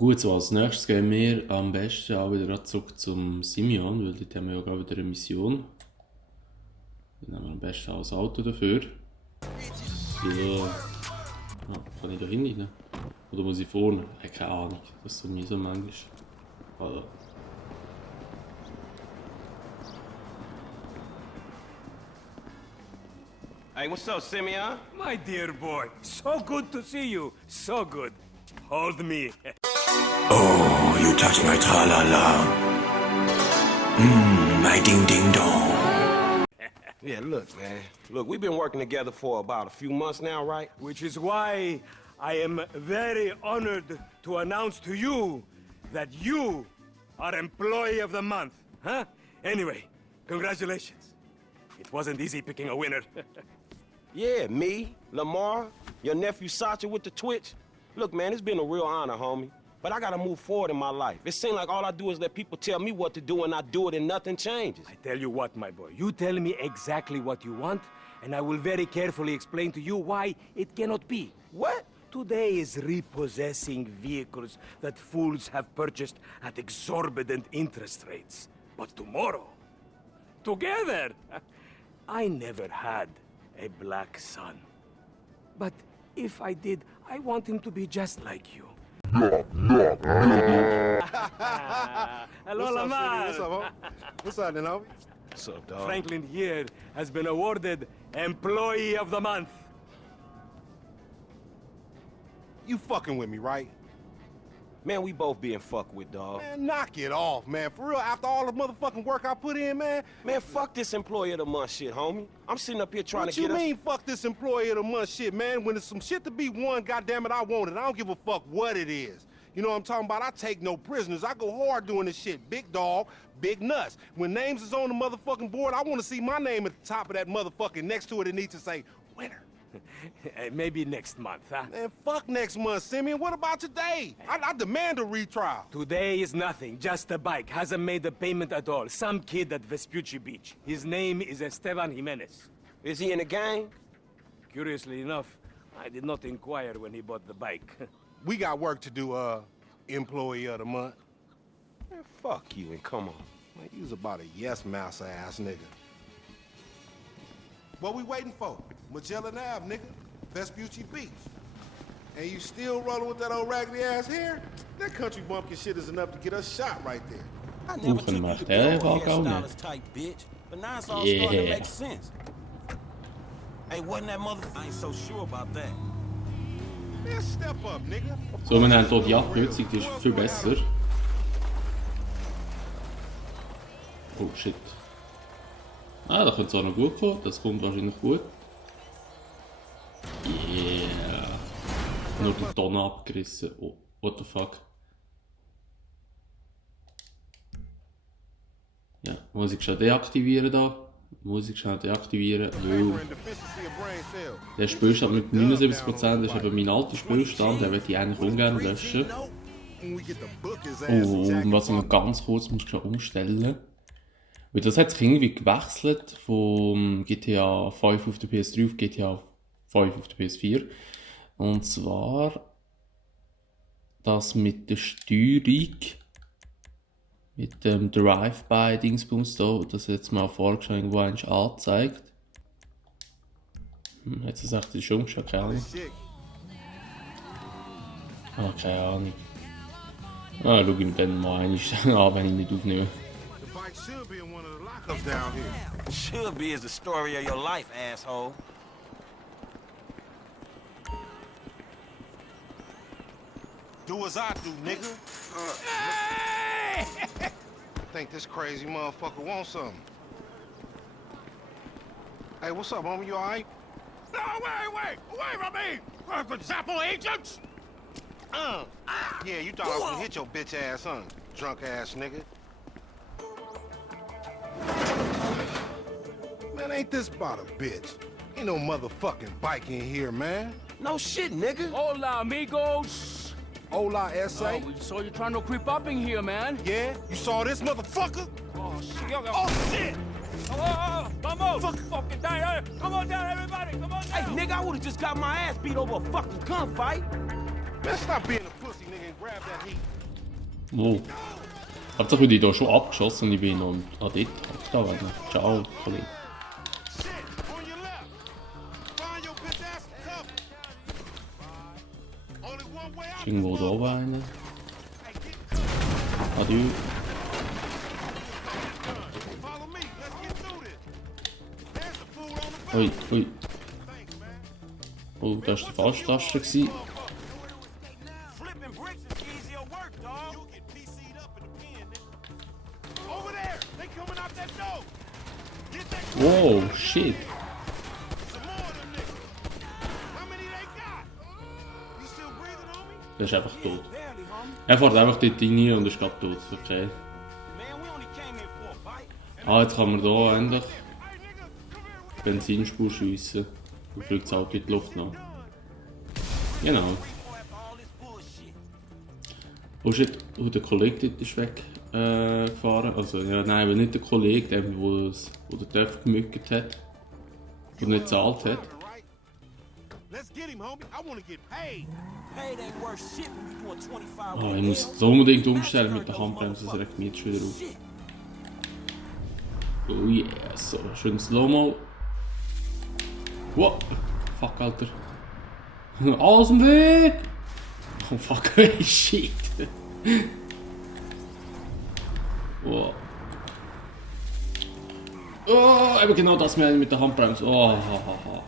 Gut, so als nächstes gehen wir am besten auch wieder zurück zum Simeon, weil dort haben wir ja gerade wieder eine Mission. Dann nehmen wir am besten auch das Auto dafür. So. Ah, kann ich da hinten rein? Oder muss ich vorne? Keine Ahnung, das ist so mühsam manchmal. Also. Hey, what's up, Simeon? My dear boy, so good to see you. So good. Hold me. Oh, you touch my tra-la-la. My ding-ding-dong. Yeah, look, man. Look, we've been working together for about a few months now, right? Which is why I am very honored to announce to you that you are Employee of the Month. Huh? Anyway, congratulations. It wasn't easy picking a winner. Yeah, me, Lamar, your nephew Sacha with the Twitch. Look, man, it's been a real honor, homie. But I gotta move forward in my life. It seems like all I do is let people tell me what to do and I do it and nothing changes. I tell you what, my boy, you tell me exactly what you want, and I will very carefully explain to you why it cannot be. What? Today is repossessing vehicles that fools have purchased at exorbitant interest rates. But tomorrow, together, I never had a black son. But if I did, I want him to be just like you. Hello, Lamar. What's up, homie? What's up, then, homie? What's up, dog? Franklin here has been awarded Employee of the Month. You fucking with me, right? Man, we both being fucked with, dog. Man, knock it off, man. For real, after all the motherfucking work I put in, man. Man, fuck this Employee of the Month shit, homie. I'm sitting up here trying to get What you mean, fuck this Employee of the Month shit, man? When there's some shit to be won, goddammit, I want it. I don't give a fuck what it is. You know what I'm talking about? I take no prisoners. I go hard doing this shit. Big dog, big nuts. When names is on the motherfucking board, I want to see my name at the top of that motherfucking next to it. It needs to say, winner. Maybe next month, huh? Man, fuck next month, Simeon. What about today? I demand a retrial. Today is nothing, just a bike. Hasn't made a payment at all. Some kid at Vespucci Beach. His name is Esteban Jimenez. Is he in the gang? Curiously enough, I did not inquire when he bought the bike. We got work to do, Employee of the Month. Man, fuck you and come on. Man, you's about a yes-mouse ass nigga. What we waiting for? Magellan Ave, nigga. Vespucci Beach. And you still rolling with that old raggedy ass hair? That country bumpkin shit is enough to get us shot right there. I never took you to be an old hairstylist type bitch, but now it's all starting to make sense. Hey, wasn't that motherfucker? I ain't so sure about that. Man, step up, nigga. So, wir haben hier die Abkürzung, die ist viel besser. Oh shit. Ah, da könnte es auch noch gut kommen, das kommt wahrscheinlich gut. Yeah. Nur die Tonne abgerissen. Oh, what the fuck. Ja, Musik schnell deaktivieren da. Musik schnell deaktivieren, weil der Spielstand mit 79% ist eben mein alter Spielstand, den möchte ich eigentlich ungern löschen. Und was ich noch ganz kurz muss umstellen. Weil das hat sich irgendwie gewechselt von GTA 5 auf der PS3 auf GTA 5 auf der PS4. Und zwar das mit der Steuerung, mit dem Drive-by-Dingsbums da, das jetzt mal vorgeschlagen irgendwo angezeigt. Jetzt ist echt die Chance, keine Ahnung. Ah, keine Ahnung. Ah, schau ihm dann mal einmal an, wenn ich nicht aufnehme. Should be is the story of your life, asshole. Do as I do, nigga. Think this crazy motherfucker wants something. Hey, what's up, homie? You alright? No, wait! Away from me! For example, agents! Yeah, you thought I was gonna hit your bitch ass, huh? Drunk ass nigga. Man, ain't this about a bitch? Ain't no motherfucking bike in here, man. No shit, nigga. Hola, amigos! Hola, S.A. Oh, we saw you trying to creep up in here, man. Yeah? You saw this motherfucker? Oh, shit! Oh, shit! Vamos! Fucking down! Come on down, everybody! Come on down! Hey, nigga, I would've just got my ass beat over a fucking gunfight. Man, stop being a pussy, nigga, and grab Wo? Hauptsache ich da schon abgeschossen und ich bin noch an dort. Da werden. Ciao, Kollege. Ist irgendwo da oben einer? Adé. Ui, ui. Oh, das war die falsche Taste. Wow, shit. Der ist einfach tot. Er fährt einfach dort rein und ist gerade tot. Okay. Ah, jetzt kann man hier endlich Benzinspur schiessen. Und fliegt das Auto in die Luft nach. Genau. Wo ist jetzt, der Kollege dort ist weggefahren? Also, ja, nein, aber nicht der Kollege, der, wo der Töpf gemückt hat. Und nicht gezahlt hat. Oh, ich muss so unbedingt umstellen mit der Handbremse, das regt mich jetzt schon wieder auf. Oh yeah, so, schön Slow-Mo. Wow, fuck, Alter. Aus dem Weg! Oh fuck, hey, shit. Wow. Oh, eben genau das mit der Handbremse. Oh, ha, ha, ha.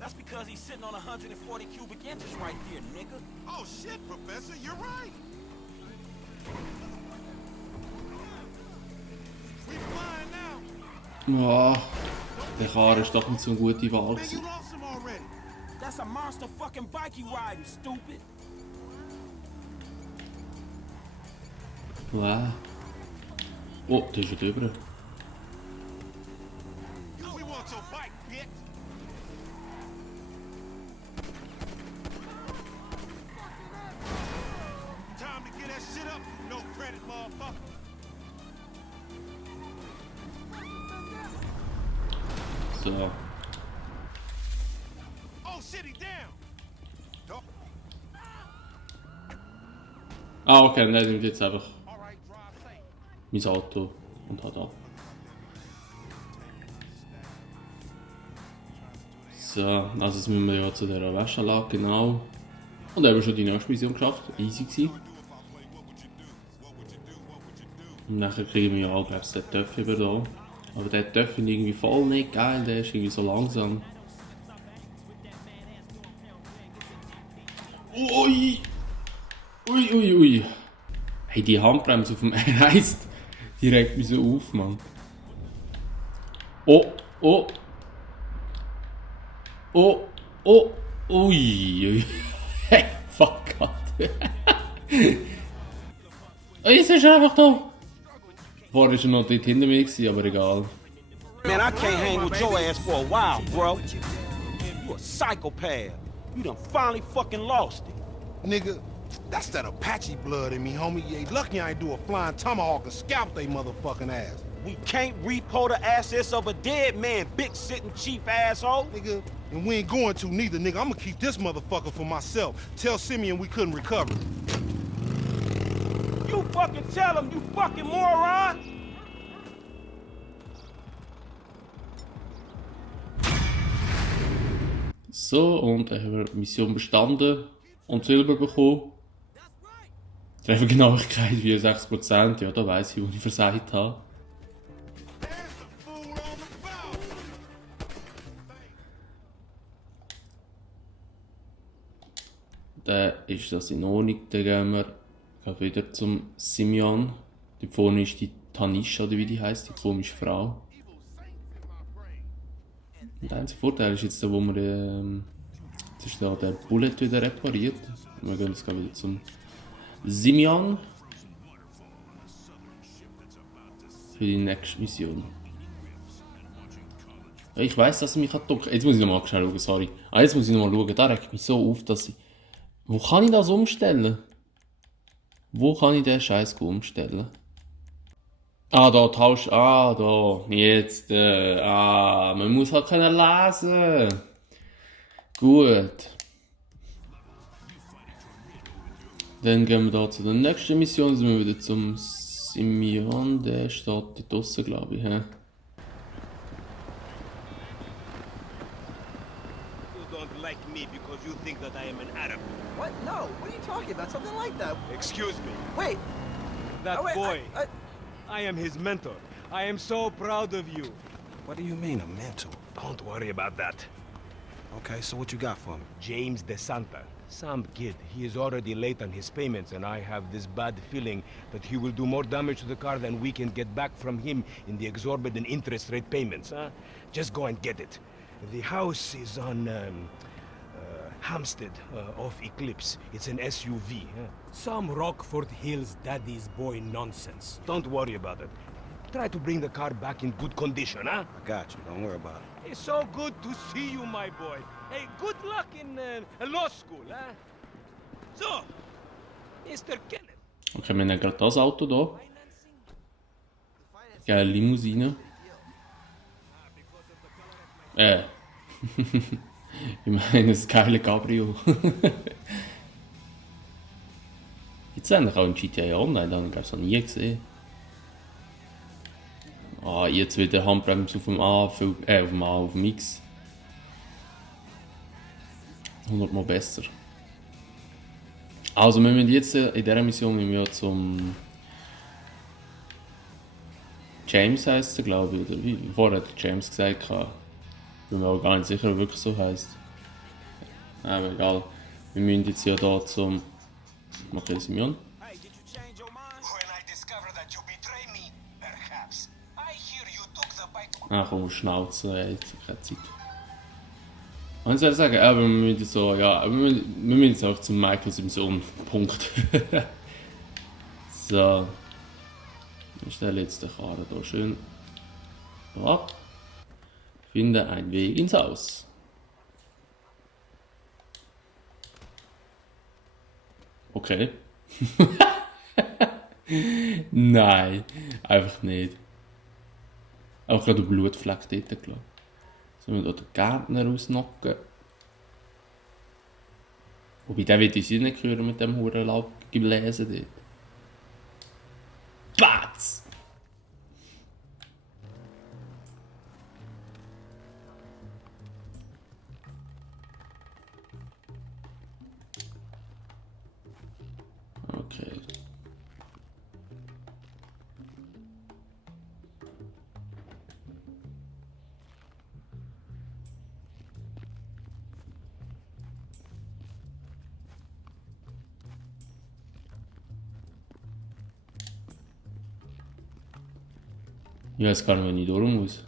That's because he's sitting on 140 cubic inches right there, nigga. Oh shit, Professor, you're right. We flying now. Oh, der Karre ist doch nicht so eine gute Wahl Man, gewesen. you lost him already. That's a monster fucking bike you riding, stupid. Wow. Oh, der ist ja drüber. We want your bike, bitch. Time to get that shit up, no credit, motherfucker. So. Oh shit, he down. Ah, okay, dann nimmt jetzt einfach All right, drive safe. mein Auto und hat ab. So, also jetzt müssen wir ja zu dieser Wäschanlage, genau. Und dann haben wir schon die nächste Mission geschafft. Easy gewesen. Und nachher kriegen wir ja auch, glaube ich, den Töpf über da. Aber der Töpf ist irgendwie voll nicht geil, der ist irgendwie so langsam. Ui! Ui, ui, ui! Hey, die Handbremse auf dem R1, die regt mich so auf, Mann. Oh, oh! Oh, oh, ui, ui. Hey, fuck, Gott. Oh, jetzt ist er einfach da. Vorher war er noch dort hinter mir, aber egal. Man, I can't hang with your ass for a while, bro. You a psychopath. You done finally fucking lost it. Nigga, that's that Apache blood in me, homie. You ain't lucky I ain't do a flying tomahawk and scalp they motherfucking ass. We can't repo the assets of a dead man, big sitting cheap asshole. Nigga, and we ain't going to neither, nigga. I'm gonna keep this motherfucker for myself. Tell Simeon we couldn't recover. You fucking tell him, you fucking moron. So, und dann haben wir die Mission bestanden und Silber bekommen. Treffergenauigkeit 64%, ja, da weiss ich, wo ich versagt habe. Dann ist das in Ordnung, dann gehen wir wieder zum Simeon. Da vorne ist die Tanisha, oder wie die heisst, die komische Frau. Und der einzige Vorteil ist jetzt, wo wir jetzt ist da der Bullet wieder repariert. Wir gehen jetzt wieder zum Simeon für die nächste Mission. Ich weiss, dass ich mich ducken. Jetzt muss ich nochmal schnell schauen, sorry. Jetzt muss ich nochmal schauen, da regt mich so auf, dass ich... Wo kann ich das umstellen? Wo kann ich den Scheiß umstellen? Ah, da tausch. Ah, da. Jetzt. Man muss halt können lesen. Gut. Dann gehen wir hier zu der nächsten Mission. Sind wir wieder zum Simeon. Der steht da draussen, glaube ich. He? You don't like me because you think that I am an Arab. What? No. What are you talking about? Something like that. Excuse me. Wait. That Oh, wait, boy. I- I am his mentor. I am so proud of you. What do you mean, a mentor? Don't worry about that. Okay, so what you got for me? James DeSanta. Some kid. He is already late on his payments, and I have this bad feeling that he will do more damage to the car than we can get back from him in the exorbitant interest rate payments, huh? Just go and get it. The house is on Hampstead, off Eclipse. It's an SUV. Huh? Some Rockford Hills daddy's boy nonsense. Don't worry about it. Try to bring the car back in good condition, huh? I got you. Don't worry about it. It's so good to see you, my boy. Hey, good luck in law school, huh? So, Mr. Kenneth. Okay, wir haben gerade das Auto hier. Geile Limousine. Ich meine, das geile Cabrio. Gibt es eigentlich auch in GTA Online? Da habe ich noch nie gesehen. Ah, jetzt wieder Handbremse auf dem A, auf dem X. 100 Mal besser. Also wir müssen jetzt in dieser Mission zum James heisst er, glaube ich, oder wie vorher hat James gesagt. Bin mir aber gar nicht sicher, ob er wirklich so heisst. Aber egal. Wir müssen jetzt ja hier zum Simeon. Hey, did you change your mind? When I discover that you betray me, perhaps. I hear you took the bike. Ah, komm, Schnauze, ey, jetzt keine Zeit. Und ich soll sagen, aber wir müssen so, ja, aber wir müssen jetzt auch zum Michael Simpson. Punkt. So. Wir stellen jetzt den Karren hier schön ab. Finde einen Weg ins Haus. Okay. Nein, einfach nicht. Auch gerade der Blutfleck dort gelassen. Sollen wir hier den Gärtner ausnocken? Wobei, der wird uns nicht hören mit dem Hurenlaub gelesen dort. Batz! Okay. Ich weiß gar nicht, wenn ich durch muss.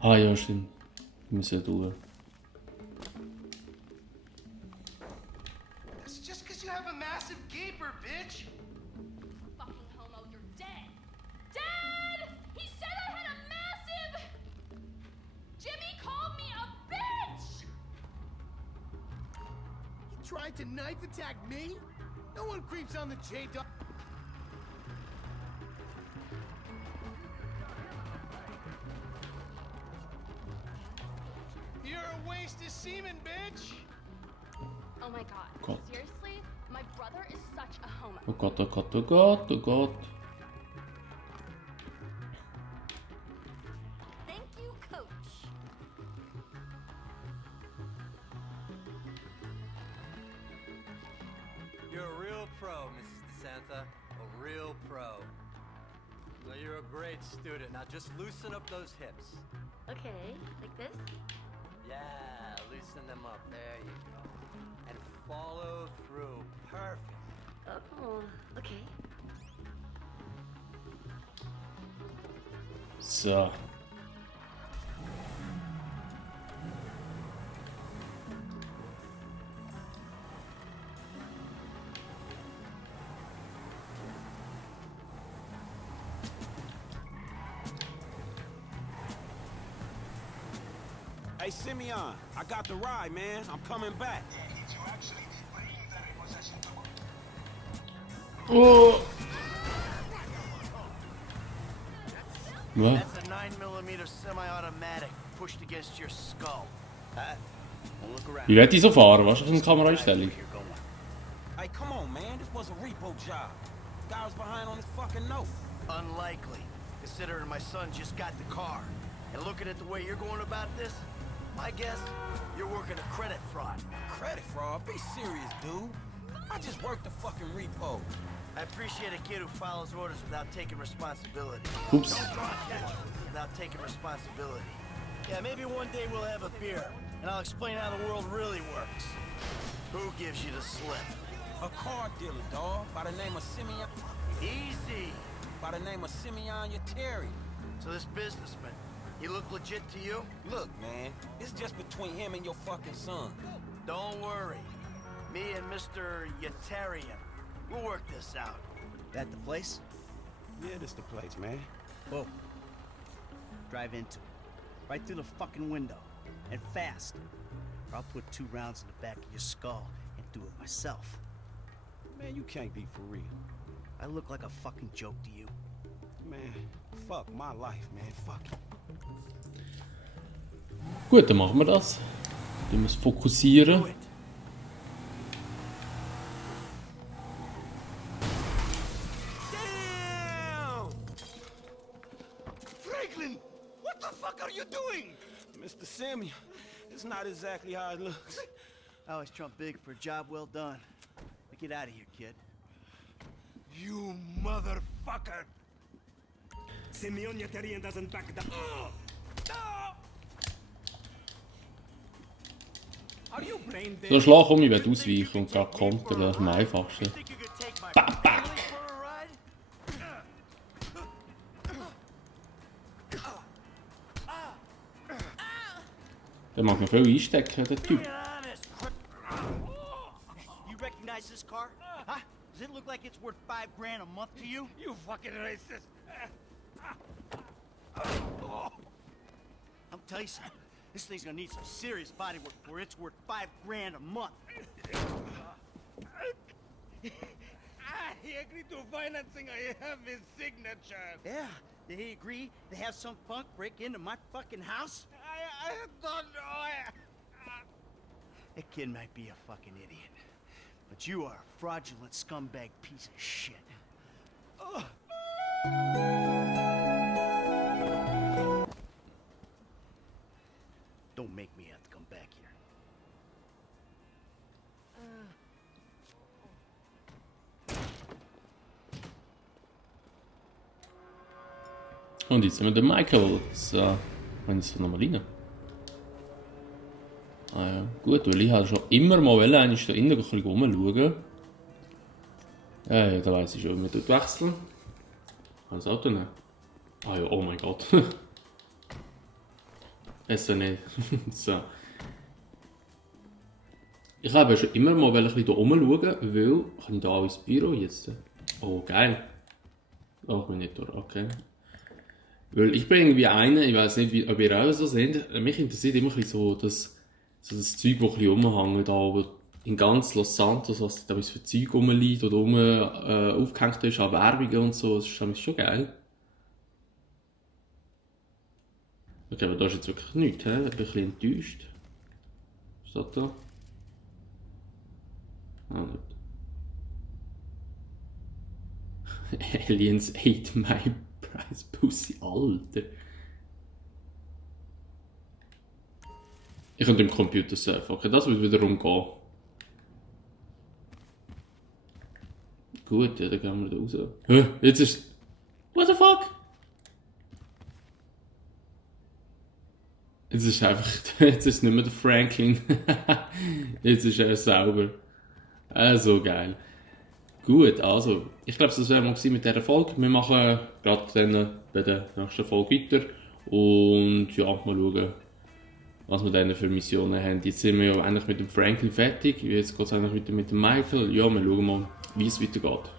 Ah ja, stimmt. Ich muss ja durch. That's just because you have a massive gaper, bitch. Fucking homo, you're dead. Dad! He said I had a massive... Jimmy called me a bitch! You tried to knife attack me? No one creeps on the J-Dog. You're a waste of semen, bitch! Oh my god. God. Seriously? My brother is such a homo. Oh Gott, oh Gott, oh Gott, oh Gott. Thank you, coach. You're a real pro, Mrs. DeSanta. A real pro. Well, you're a great student. Now just loosen up those hips. Okay, like this? Yeah, loosen them up. There you go. And follow through. Perfect. Oh, okay. So. Hey, Simeon, I got the ride, man. I'm coming back. Did you actually need my Oh. Was? That's a 9mm semi-automatic pushed against your skull. Look around. Wie werde ich so fahren? Was ist das für eine Kameraeinstellung? Hey, come on, man. This was a repo job. Guy was behind on his fucking note. Unlikely, considering my son just got the car. And looking at the way you're going about this, my guess, you're working a credit fraud. Credit fraud? Be serious, dude. I just worked the fucking repo. I appreciate a kid who follows orders without taking responsibility. Oops. Don't draw attention without taking responsibility. Yeah, maybe one day we'll have a beer, and I'll explain how the world really works. Who gives you the slip? A car dealer, dawg, by the name of Simeon. Easy. By the name of Simeon Yateri. So this businessman, he look legit to you? Look, man, it's just between him and your fucking son. Don't worry. Me and Mr. Yatarian, we'll work this out. That the place? Yeah, this the place, man. Whoa. Drive into it. Right through the fucking window. And fast. Or I'll put 2 rounds in the back of your skull and do it myself. Man, you can't be for real. I look like a fucking joke to you. Man, fuck my life, man. Fuck it. Gut, dann machen wir das. Wir müssen fokussieren. Damn! Franklin, what the fuck are you doing? Mr. Simeon, it's not exactly how it looks. I always trump big for a job well done. Now get out of here, kid. You motherfucker! Simeon Yatarian doesn't back down. Are you brain dead? So Schlag um, ich werde ausweichen und gerade kontern, das ist am einfachsten. Der mag noch viel einstecken, der Typ. You recognize this car? Huh? Does it look like it's worth $5 grand a month to you? You fucking racist! I'll tell you something. This thing's gonna need some serious body work before it's worth $5 grand a month. He agreed to financing. I have his signature. Yeah, did he agree to have some punk break into my fucking house? I don't know. That kid might be a fucking idiot, but you are a fraudulent scumbag piece of shit. Ugh. Don't make me have to come back here. Und jetzt sind wir den Michael. So, wenn es nochmal rein. Ah ja, gut, weil ich habe schon immer mal einmal da innen ein bisschen rumschauen. Ja, da weiss ich schon, wie man dort wechseln. Kann das Auto nehmen? Ah ja, oh mein Gott. Besser nicht. So. Ich habe schon immer mal ein bisschen hier rumschauen, weil kann ich da auch ins Büro jetzt. Oh, geil. Oh, ich bin nicht durch, okay. Weil ich bin irgendwie einer, ich weiß nicht, ob ihr auch so seht, mich interessiert immer ein bisschen so das Zeug, das ein bisschen rumhängt, aber in ganz Los Santos, was da für Zeug rumliegt oder aufgehängt ist an Werbungen und so, das ist schon geil. Okay, aber da ist jetzt wirklich nichts, he? Ich bin ein bisschen enttäuscht. Was ist das da? Ah, nicht. Aliens ate my prize pussy, Alter. Ich könnte im Computer surfen, okay, das wird wiederum gehen. Gut, ja, dann gehen wir da raus. Hä? Jetzt ist... What the fuck? Jetzt ist einfach... Jetzt ist nicht mehr der Franklin. Jetzt ist er sauber. So geil. Gut, also, ich glaube, das wäre mal mit dieser Folge. Wir machen gerade dann bei der nächsten Folge weiter. Und ja, mal schauen, was wir dann für Missionen haben. Jetzt sind wir ja eigentlich mit dem Franklin fertig. Jetzt geht es eigentlich weiter mit dem Michael. Ja, wir schauen mal, wie es weitergeht.